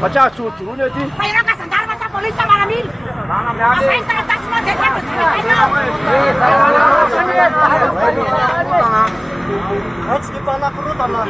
Macam cucu ni tu. Mayroon ka sandal sa polis sa Maramil. Apa yang terletak semua dekat harus dipana kerutan lah.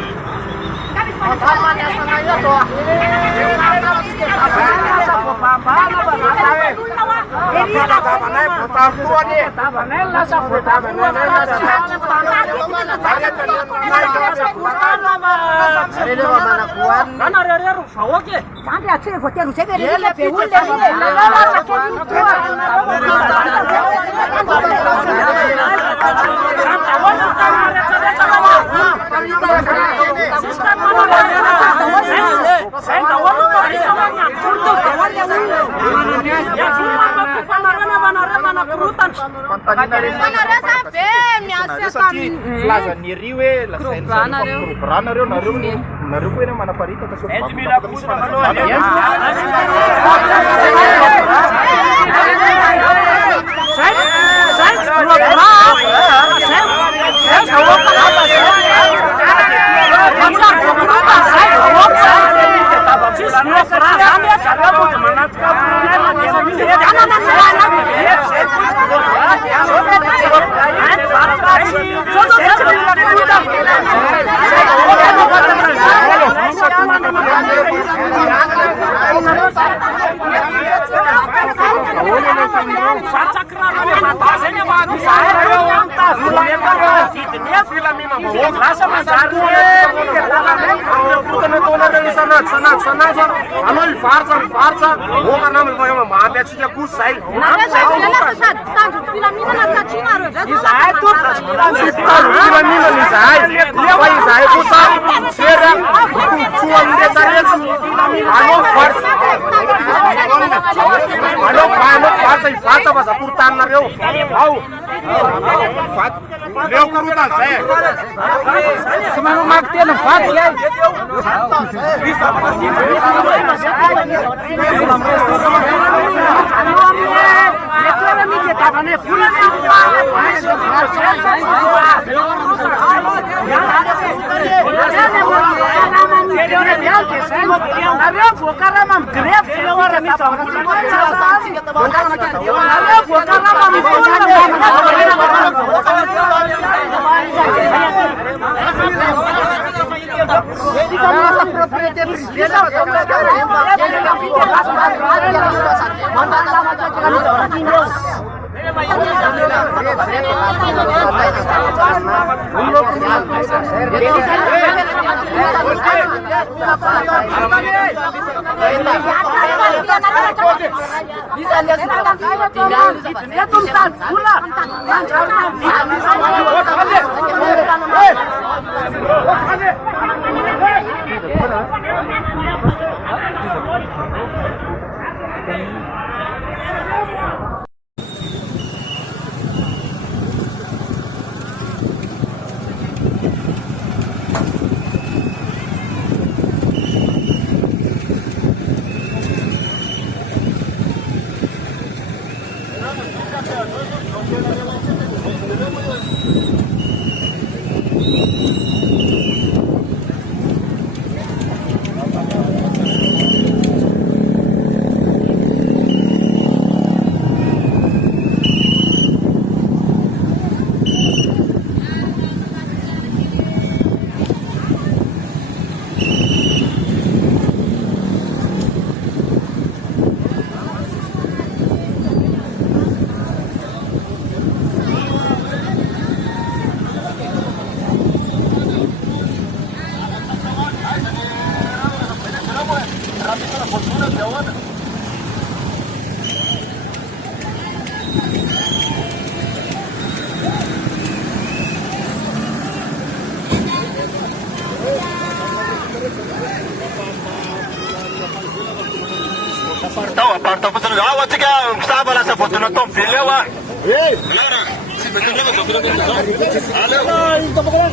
Então, aparta foto no água, que estava lá essa foto no tom filho, ó. Ei, galera, se beijando no cabelo dele, não. Alô, então bom.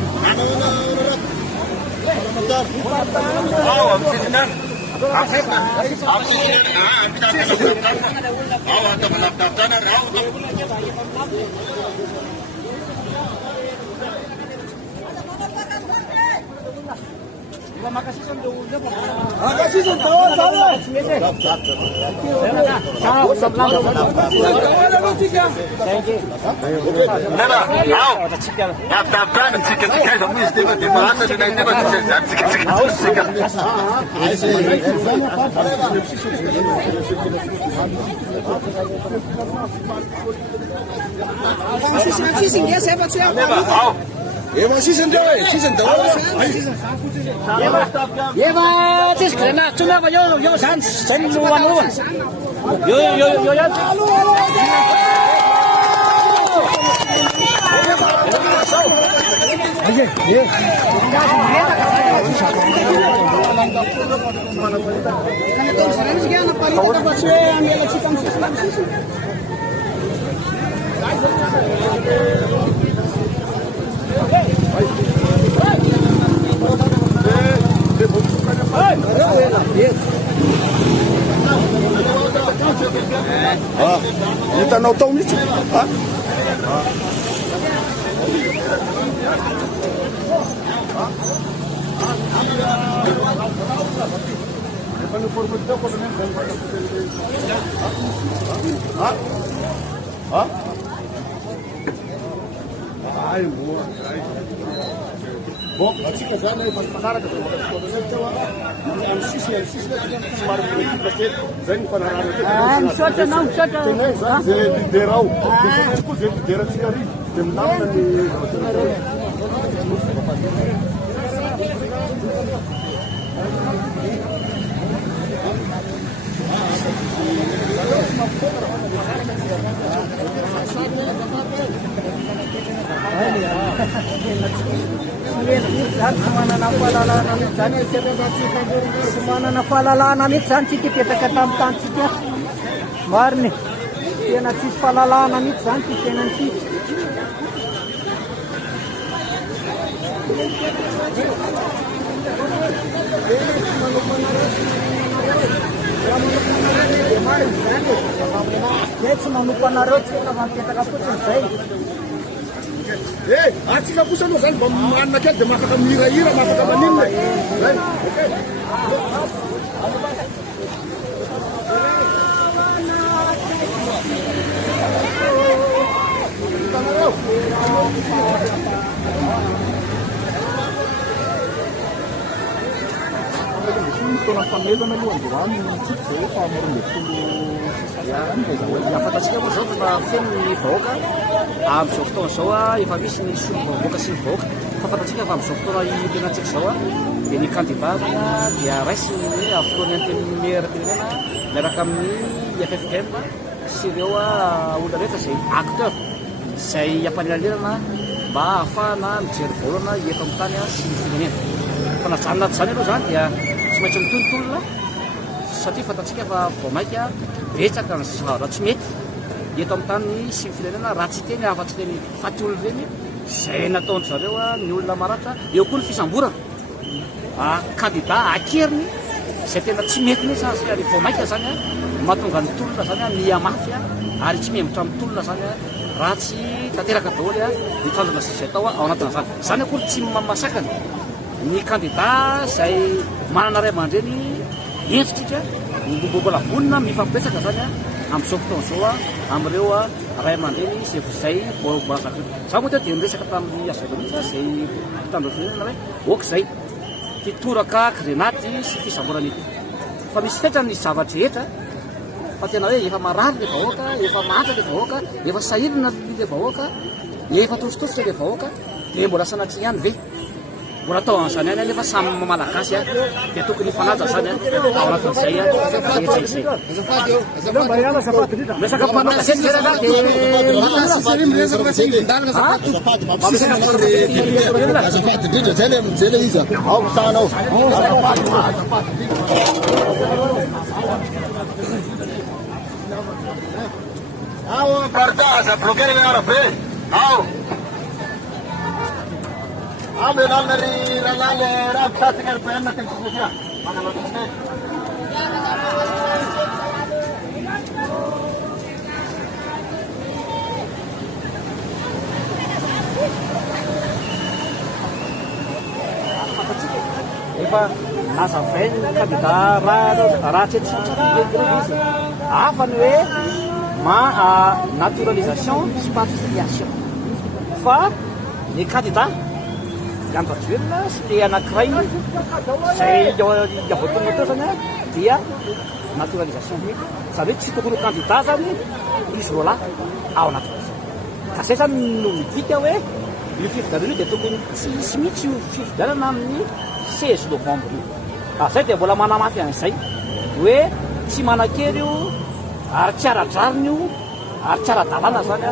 Eva, त्यसको नाच्छु न यो सान सेन वानु यो Hitanao tao mihitsy. Ai, boa. Bom, atsika zany efa nifanaraka zay makatokoana teo amin'ny sisiny somary ekipa kely zay ny fanarahana misaotra anao misaotra tenay zany zay lidera ao koa zay lideratsika ry dia milamina ny manana fahalalana mihitsy zany tsika ipetaka tamin'ny tanitsika mariny tena tsisy fahalalana mihitsy zany ty tenany ty tsy manompo anareo tsika mampetaka fotsiny zay atsika kosa aloha zany mba manina kely dia mahafaka mihirahira mahafaka maninona zay fotoana famelana aloha androany tsika zay efa marombefolo afatatsika moa zao fa feno ny vahoaka amin'izao fotoana zao efa misy ny solom-bahoaka sy ny vahoaka fa fatatsika fa amin'izao fotoana itenantsika zao dia ny candidat dia raisy amin'ny fotoany antenimera-pirenena miaraka amin'ny FFM sy ireo olona rehetra zay acteur zay ampanelalerana mba ahafahana mijery volana eto amin'ny tany sy ny firenena fa najanona zany aloha zany dia tsy maintsy mitonitolona satria fatatsika fa vao mainka betsaka ny zara tsy mety eto amin'ny tany sy ny firenena raha tsy teny afa-tsy teny faty olona reny zay nataony zareo ny olona maratra eo koa ny fisamborana candidat akeriny zay tena tsy mety mihitsy azy ary vao mainka zany mahatonga ny tolona zany miamafy ary tsy mihemotra amin'ny tolona zany raha tsy tanteraka daholy ny tanjona zay atao ao anatin'izany zany akory tsy mamasakany ny candidat zay manana ray aman-dreny entsitrika mbola vonina mifampibetsaka zany amin'izao fotoana zao amin'ireo ray aman-dreny zay voazaka za moa dia niresaka tamin'ny azalo mihitsy zay mpitandro firenena hoe okizay titoraka grenaty sy fisamborana ity fa misy fetra ny zavatra rehetra fa tena hoe efa marary le vahoaka efa matra le vahoaka efa sahirina le vahoaka efa tositositra le vahoaka dia mbola sanatria ihany ve mbola atao an'izany any nefa samy malagasy a dia tokony fanaja zany ao anatin'izay a rehetra izay resaka mpanakasetraka azafady indrindra zay le amin'izay le izy ao mitanao ao partage bloquer ny arabe ao menalina ry ralaly raha pisatsika ry penina tenisika manalotisika efa nazavay ny candidat raha tsetsotsaka izy afany hoe naturalisation sy patriation fa ny candidat Gantajuelina sy le anankiray zay voatonga teo zany dia naturalisation zany hoe tsy tokony ho candidat zany izy roa lahy ao anatin'izay ka zay zany no midika hoe io fifidianana io dia tokony tsisy mihitsy io fifidianana amin'ny 16 novembre io zay dia mbola manamafy an'izay hoe tsy manan-kery io ary tsy ara-drariny io ary tsy ara-dalàna zany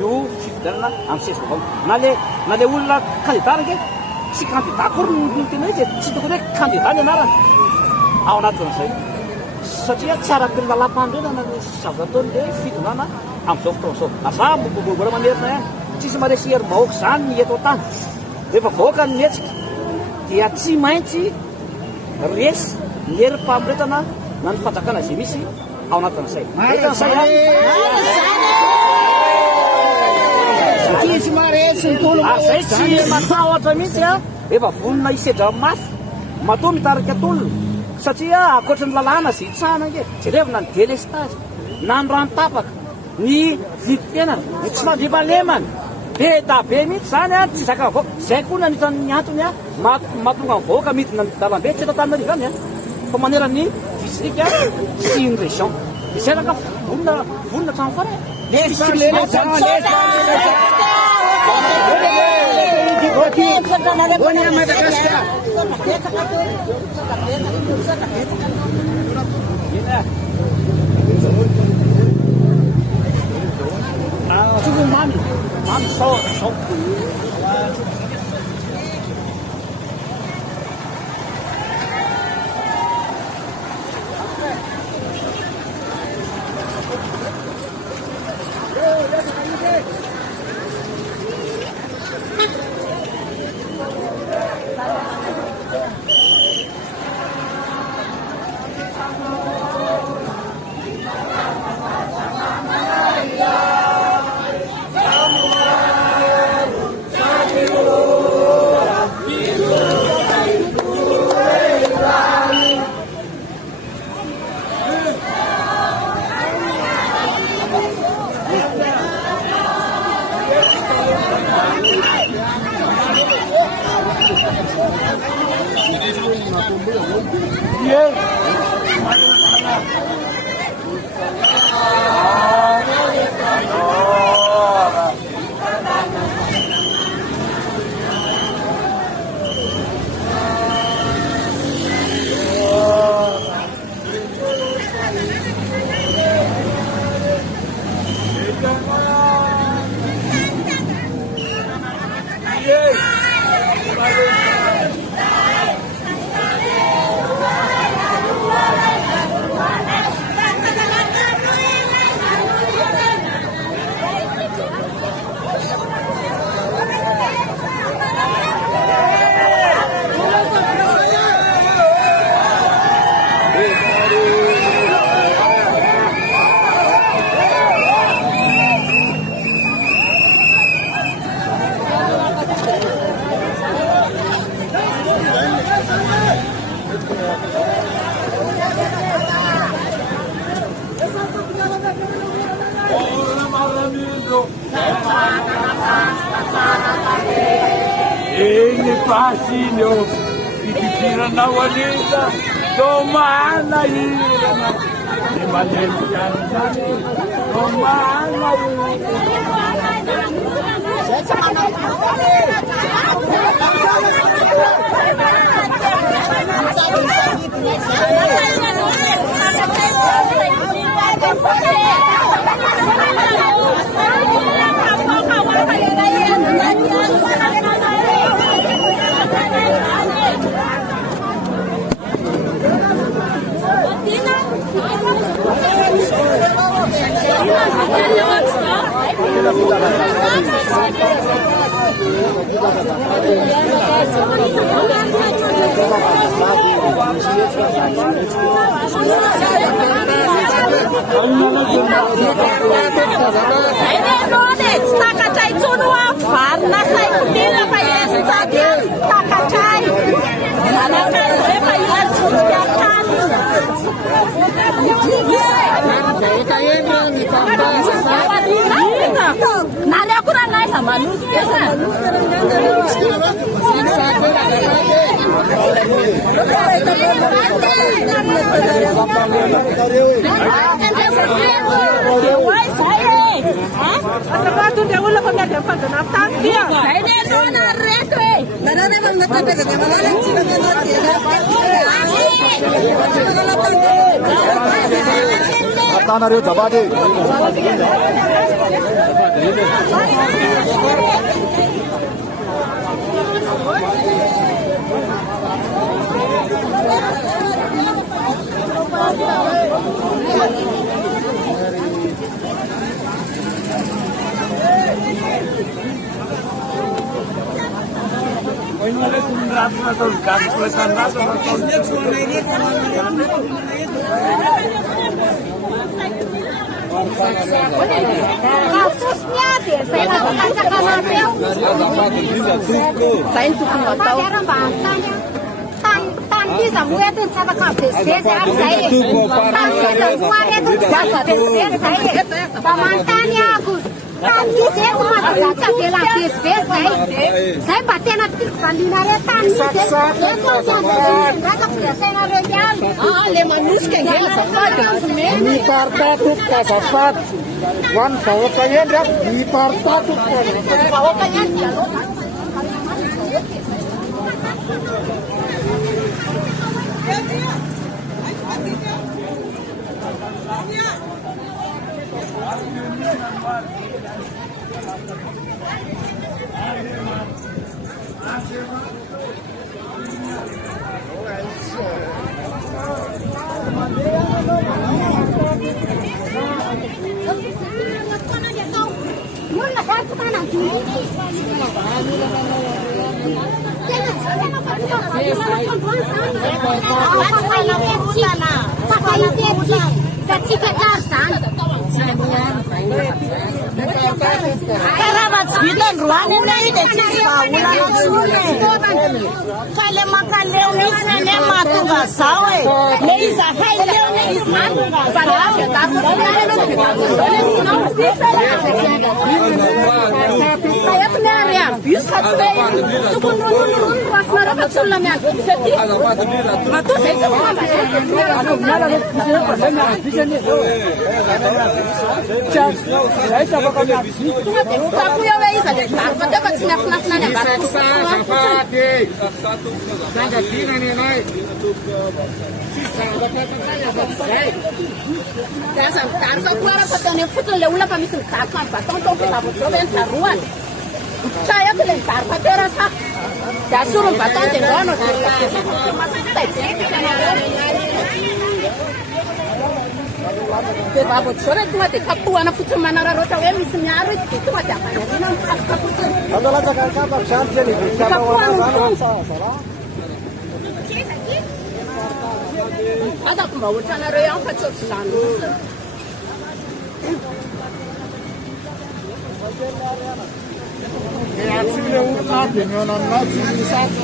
io fifidianana amin'ny 16 novembre na le olona candidat rake tsy candidat kory no tena hoe dia tsy tokony hoe candidat ny anarany ao anatin'izay satria tsy ara-pilalam-pandrenana ny zavataony le fidinana amin'izao fotoan'izao za mbola mamerina ihany tsisy maresy herim-bahoaka zany ny eto an-tany rehefa vahoaka ny mihetsika dia tsy maintsy resy ny herim-pamiretana na ny fanjakana izay misy ao anatin'izay etan'izay zay tsy matahotra mihitsy a efa vonona isedra mafy matoa mitarika atolona satria akoatra ny lalàna zay itsahana nke jerevina ny délestage na ny rano-tapaka ny vidim-piainana ny tsy mandrimalemana be da be mihitsy zany a tsy zaka vahoaka zay koa nanitan'ny antony a mahatonga ny vahoaka midina ny dalambe tsy eto Antananarivo any a fa manerany distrika sy ny région dia zay laka vonona hatrano farany Mami só. Ele fascínio e de tira na olhada. Domana irana, imaginkan sani. Domana Nale aku ranai sama manusia. Tanah Jabade. Kasusnya deh, saya lakukan cakapan saya itu nggak tahu. Tadi semua itu saya kasih saya tadi semua itu jasa saya pamantannya aku. Tadi saya cuma baca bilang saya baca nanti kandungannya tadi saya saya renyang. Le manusia yang safat, Di parta tu kasafat, wan sawo kaya dah di parta tu. bawa kalian dia loh. Saya kelentar pada rasa dasar batang tenggono masih tak babu sore tu ada kapu anak putus mana rota wemi senyari itu ada apa ni nam kapu putus Kalau lah cakap apa syarat ni, cakap orang ada pembawa cana reyang kacau selalu. Ya, sini orang nak dengan anak sini satu.